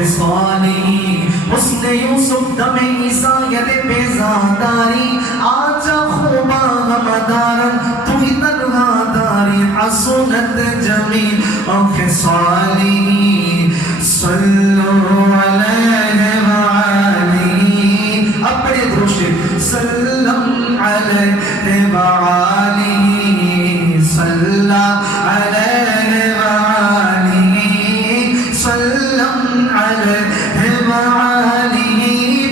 خصالی حسن یوسف دم عیسایت بیزاداری آجا خوبا غمدارن تو ہی تنہا داری حسنت جمیل خصالی صلو علیہ وآلہ اپنے درشد سلم علیہ وآلہ صلی علیہ وآلہ سلم علیہ وآلہ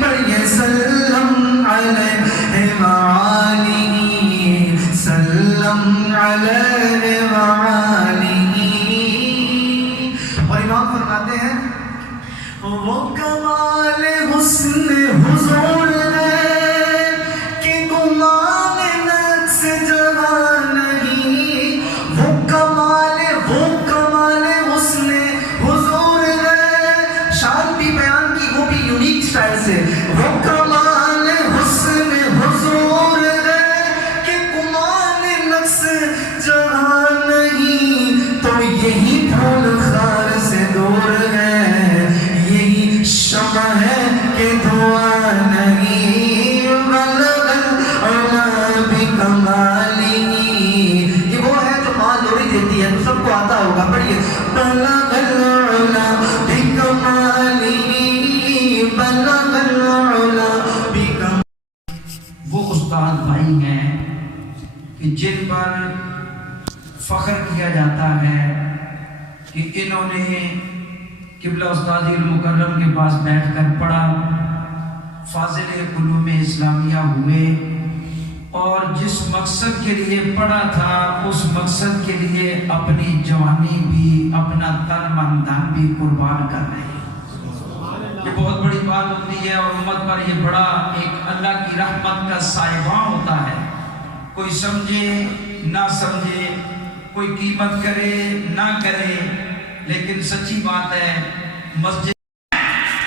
پڑھئے سلم علیہ وآلہ سلم علیہ وآلہ اور امام فرماتے ہیں وہ کمال حسن حضور ہے کہ گمان نقص جہاں نہیں وہ کمال حسن حضور ہے شان بھی بیان کی وہ بھی یونیک سٹائل سے وہ کمال حسن حضور ہے کہ گمان نقص جہاں نہیں تو یہی پھول خار سے دور ہے شمع ہے کہ دعا نہیں بلغ العلا بکمالی یہ وہ ہے جو ماں لوری دیتی ہے تو سب کو آتا ہوگا پڑھئے بلغ العلا بکمالی بلغ العلا بکمالی وہ استاد بھائی ہیں کہ جن پر فخر کیا جاتا ہے کہ انہوں نے قبلہ استاد المکرم کے پاس بیٹھ کر پڑھا فاضل علوم اسلامیہ ہوئے اور جس مقصد کے لیے پڑھا تھا اس مقصد کے لیے اپنی جوانی بھی اپنا تن من دھن بھی قربان کر رہے ہیں یہ بہت بڑی بات ہوتی ہے اور امت پر یہ بڑا ایک اللہ کی رحمت کا سائبان ہوتا ہے کوئی سمجھے نہ سمجھے کوئی قیمت کرے نہ کرے لیکن سچی بات ہے مسجد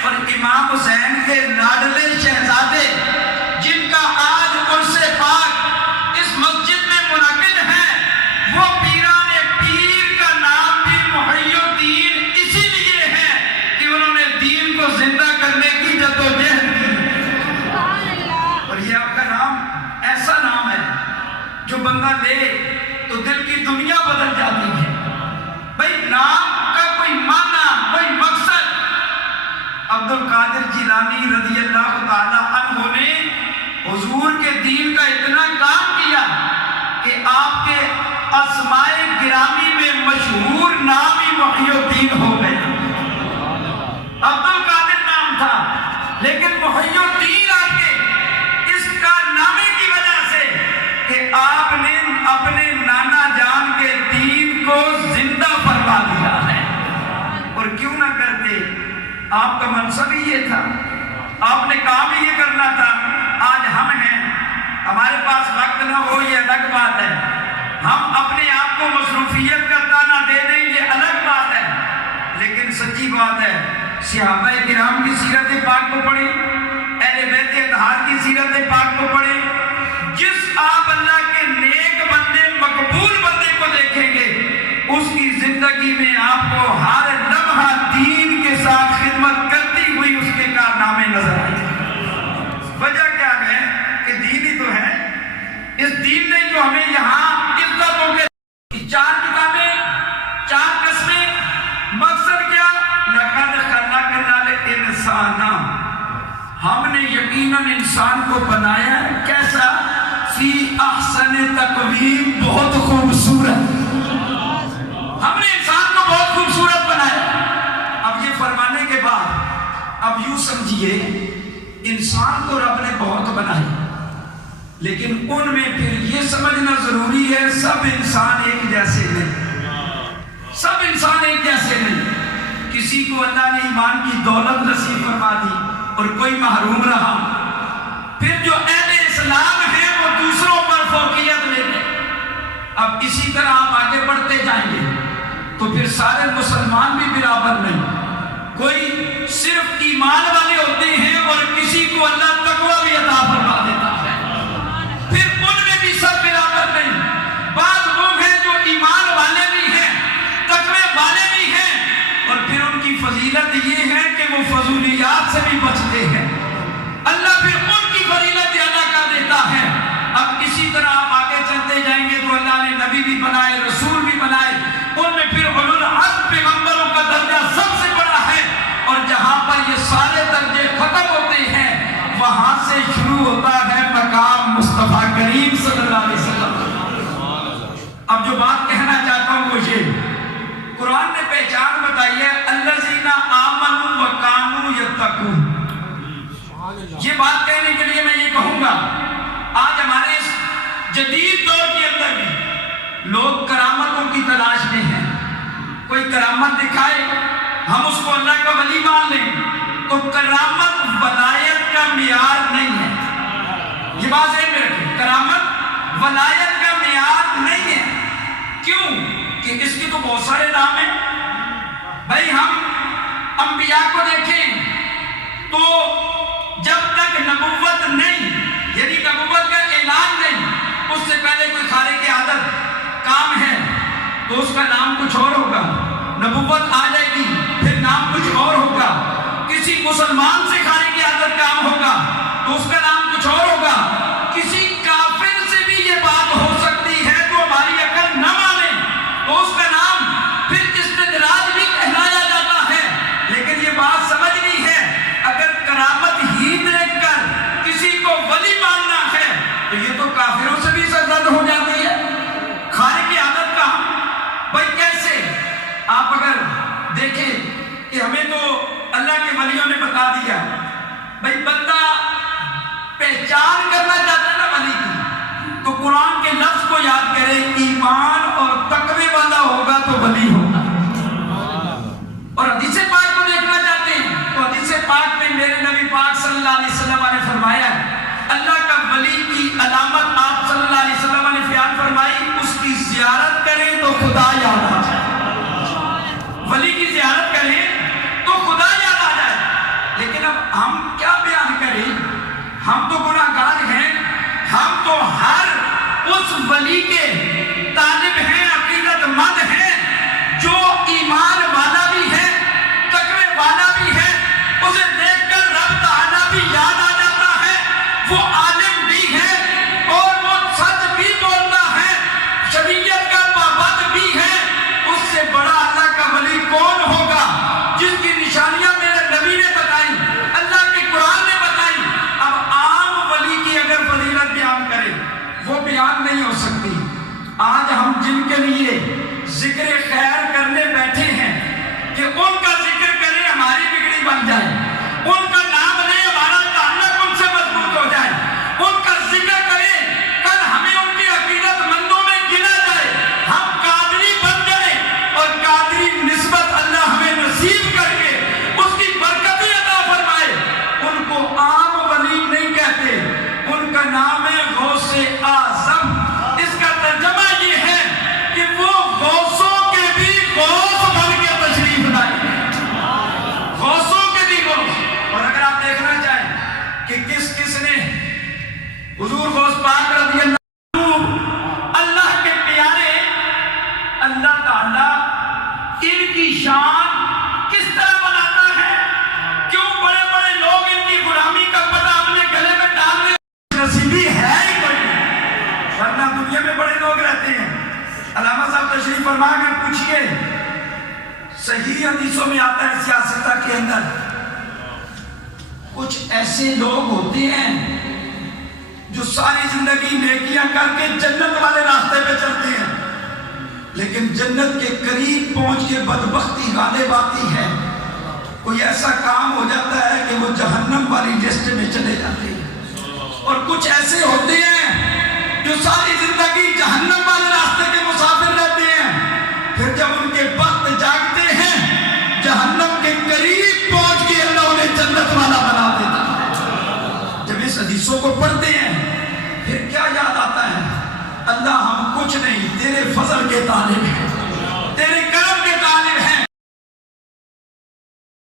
اور امام حسین کے لاڈلے شہزادے جن کا آج عرس پاک اس مسجد میں منعقد ہے وہ پیران پیر کا نام بھی محی الدین اسی لیے ہے کہ انہوں نے دین کو زندہ کرنے کی جدوجہد کی اور یہ آپ کا نام ایسا نام ہے جو بندہ لے تو دل کی دنیا بدل جاتی ہے بھئی نام کا کوئی معنی کوئی مقصد عبد القادر جیلانی رضی اللہ تعالی عنہ نے حضور کے دین کا اتنا کام کیا کہ آپ کے اسماء گرامی میں مشہور نام ہی محی الدین ہو گئے عبد القادر نام تھا لیکن محی الدین آپ کے اس کارنامے کی وجہ سے کہ آپ نے اپنے نانا جان کے دین کو زندہ فرما دیا ہے اور کیوں نہ کرتے آپ کا منصب ہی یہ تھا آپ نے کام ہی یہ کرنا تھا آج ہم ہیں ہمارے پاس وقت نہ ہو یہ الگ بات ہے ہم اپنے آپ کو مصروفیت کا تانا دے دیں یہ الگ بات ہے لیکن سچی بات ہے صحابہ کرام کی سیرت پاک کو پڑھیں اہل بیت اطہار کی سیرت پاک کو پڑھیں جس آپ اللہ کے نیک بندے مقبول بندے کو دیکھیں گے اس کی زندگی میں آپ کو ہر لمحہ دین کے ساتھ خدمت کرتی ہوئی اس کے کارنامے نظر آئے وجہ کیا ہے کہ دین ہی تو ہے اس دین نے جو ہمیں یہاں عزتوں کے چار کتابیں چار قسمیں مقصد کیا لقد خلقنا الانسان ہم نے یقیناً انسان کو بنایا کیسا فی احسن تقویم بہت خوبصورت ہم نے انسان کو بہت خوبصورت بنایا اب یہ فرمانے کے بعد اب یوں سمجھیے انسان تو رب نے بہت بنائے لیکن ان میں پھر یہ سمجھنا ضروری ہے سب انسان ایک جیسے نہیں سب انسان ایک جیسے نہیں کسی کو اللہ نے ایمان کی دولت نصیب فرما دی اور کوئی محروم رہا پھر جو اہل اسلام ہیں وہ دوسروں پر فوقیت لیتے اب اسی طرح آپ آگے بڑھتے جائیں گے تو پھر سارے مسلمان بھی برابر نہیں کوئی صرف ایمان والے ہوتے ہیں اور کسی کو اللہ تقوی بھی عطا فرما دیتا ہے پھر ان میں بھی سب برابر نہیں بعض لوگ ہیں جو ایمان والے بھی ہیں تقوی والے بھی ہیں اور پھر ان کی فضیلت یہ ہے کہ بات کہنا چاہتا ہوں وہ یہ، قرآن نے پہچان بتائی ہے الذین آمنوا وکانوا یتقون۔ یہ بات کہنے کے لیے میں یہ کہوں گا، آج ہمارے اس جدید دور کے اندر بھی لوگ کرامتوں کی تلاش میں ہیں۔ کوئی کرامت دکھائے ہم اس کو اللہ کا ولی مان لیں، تو کرامت ولایت کا معیار نہیں ہے۔ یہ بات ذہن میں رکھیں، کرامت ولایت کا معیار نہیں ہے۔ کیوں کہ اس کے تو بہت سارے نام ہیں۔ بھائی ہم انبیاء کو دیکھیں تو جب تک نبوت نہیں، یعنی نبوت کا اعلان نہیں، اس سے پہلے کوئی خارق عادت کام ہے تو اس کا نام کچھ اور ہوگا۔ نبوت آ جائے گی پھر نام کچھ اور ہوگا۔ کسی مسلمان سے خارق عادت کام ہوگا تو اس کا نام کچھ اور ہوگا۔ کسی کافر سے بھی یہ بات ہو سکتی ہے تو ہماری عقل نہ مانے تو اس کا نام پھر استدراج بھی کہلایا جاتا ہے۔ لیکن یہ بات سمجھنی ہے، اگر کرامت ہی دیکھ کر کسی کو ولی ماننا ہے تو یہ تو کافروں سے بھی سرزد ہو جاتی ہے۔ خارق عادت کا بھائی کیسے؟ آپ اگر دیکھیں کہ ہمیں تو اللہ کے ولیوں نے بتا دیا، بھائی بندہ پہچان کرنا چاہتا ہے نا ولی کی، تو قرآن کے لفظ کو یاد کرے، ایمان اور تقوی والا ہوگا تو ولی ہوگا۔ اور حدیث پاک کو دیکھنا چاہتے ہیں تو حدیث پاک میں میرے نبی پاک صلی اللہ علیہ وسلم نے فرمایا اللہ کا ولی کی علامت آپ صلی اللہ علیہ وسلم نے بیان فرمائی، اس کی زیارت کریں تو خدا یاد آ جائے۔ ولی کی زیارت کریں تو خدا یاد آ جائے۔ لیکن اب ہم کیا بیان کریں، ہم تو گناہگار ہیں، ہم تو ہر اس ولی کے طالب ہیں، عقیدت مند ہیں جو ایمان والا بھی ہے، تقوی والا بھی ہے، اسے دیکھ کر رب تعالیٰ بھی یاد آ جاتا ہے، وہ عالم بھی ہے اور وہ سچ بھی بولتا ہے، شریعت کا پابند بھی ہے۔ اس سے بڑا اللہ کا ولی کون ہوگا جس کی نشانیاں میرے نبی نے بتائی، اللہ کے قرآن نے بتائی۔ اب عام ولی کی اگر فضیلت بیان کرے وہ بیان نہیں ہو سکتی۔ آج ہم جن کے لیے ذکر خیر کرنے بیٹھے ہیں کہ ان کا ذکر کریں ہماری بگڑی بن جائے، ان کا نام لیں ہمارا تعلق ان سے مضبوط ہو جائے، ان کا ذکر کریں کل ہمیں ان کی عقیدت مندوں میں گنا جائے، ہم قادری بن جائیں اور قادری نسبت اللہ ہمیں نصیب کر کے اس کی برکتیں عطا فرمائے۔ ان کو عام ولی نہیں کہتے، ان کا نام ہے غوث اعظم۔ اس کا ترجمہ یہ ہے کہ وہ غوثوں کے بھی غوث بن کے تشریف لائے، غوثوں کے بھی غوث۔ اور اگر آپ دیکھنا چاہیں کہ کس کس نے حضور غوث پاک رضی اللہ عنہ، اللہ کے پیارے، اللہ تعالیٰ ان کی شان کس طرح بناتا ہے، کیوں بڑے بڑے لوگ ان کی غلامی کا پتہ اپنے گلے میں ڈالنے نصیبی ہے ہی کوئی نہیں، ورنہ دنیا میں بڑے لوگ رہتے ہیں۔ علامہ صاحب تشریف فرما کر پوچھئے، صحیح حدیثوں میں آتا ہے سیاستہ کے اندر کچھ ایسے لوگ ہوتے ہیں جو ساری زندگی نیکیاں کر کے جنت والے راستے پہ چلتے ہیں، لیکن جنت کے قریب پہنچ کے بدبختی غالب آتی ہے، کوئی ایسا کام ہو جاتا ہے کہ وہ جہنم والی لسٹ میں چلے جاتے ہیں۔ اور کچھ ایسے ہوتے ہیں جو ساری زندگی جہنم والے راستے کے مسافر رہتے ہیں، پھر جب ان کے وقت جاگتے ہیں جہنم کے قریب پہنچ کے اللہ انہیں جنت والا بنا دیتا ہے۔ جب اس حدیثوں کو پڑھتے ہیں پھر کیا یاد آتا ہے؟ اللہ ہم کچھ نہیں، تیرے فضل کے طالب ہیں،